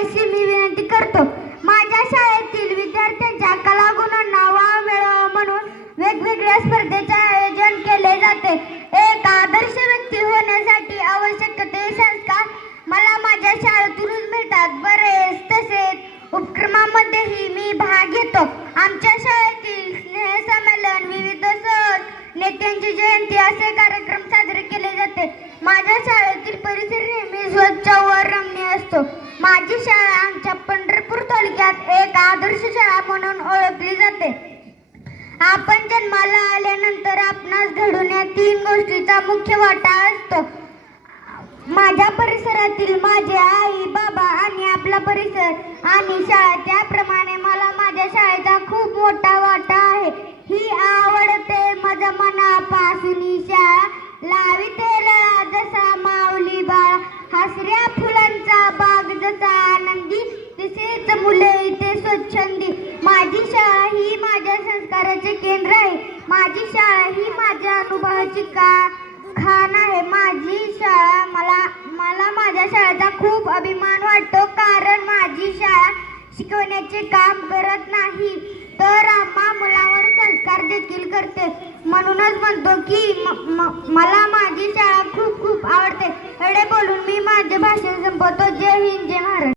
अशी मी विनंती करतो. माझ्या शाळेतील विद्यार्थ्यांच्या कलागुणांना वाव मिळावा म्हणून वेगवेगळ्या स्पर्धेचे आयोजन केले जाते. एक आदर्श व्यक्ती होण्यासाठी आवश्यक ते संस्कार मला माझ्या शाळेतूनच मिळतात. बरेच तसेच उपक्रमामध्येही मी भाग घेतो. आमच्या शाळेतील स्नेहसंमेलन विविध सण नेत्यांची जयंती असे का जाते आपण जन्माला आल्यानंतर आपणास घडून या तीन गोष्टीचा मुख्य वाटा असतो. माझ्या परिसरातील माझे आई बाबा आणि आपला परिसर आणि शाळा त्याप्रमाणे ही माझ्या संस्काराचे केंद्र आहे. माझी शाळा ही माझ्या अनुभवाची का खान आहे? माझी शाळा मला मला माझ्या शाळेचा खूप अभिमान वाटतो कारण माझी शाळा शिकवण्याचे काम करत नाही. तर आम्हा मुलावर संस्कार देखील करते. म्हणूनच म्हणतो की मला माझी शाळा खूप खूप आवडते. एवढे बोलून मी माझे भाषण संपवतो. जय हिंद जय महाराज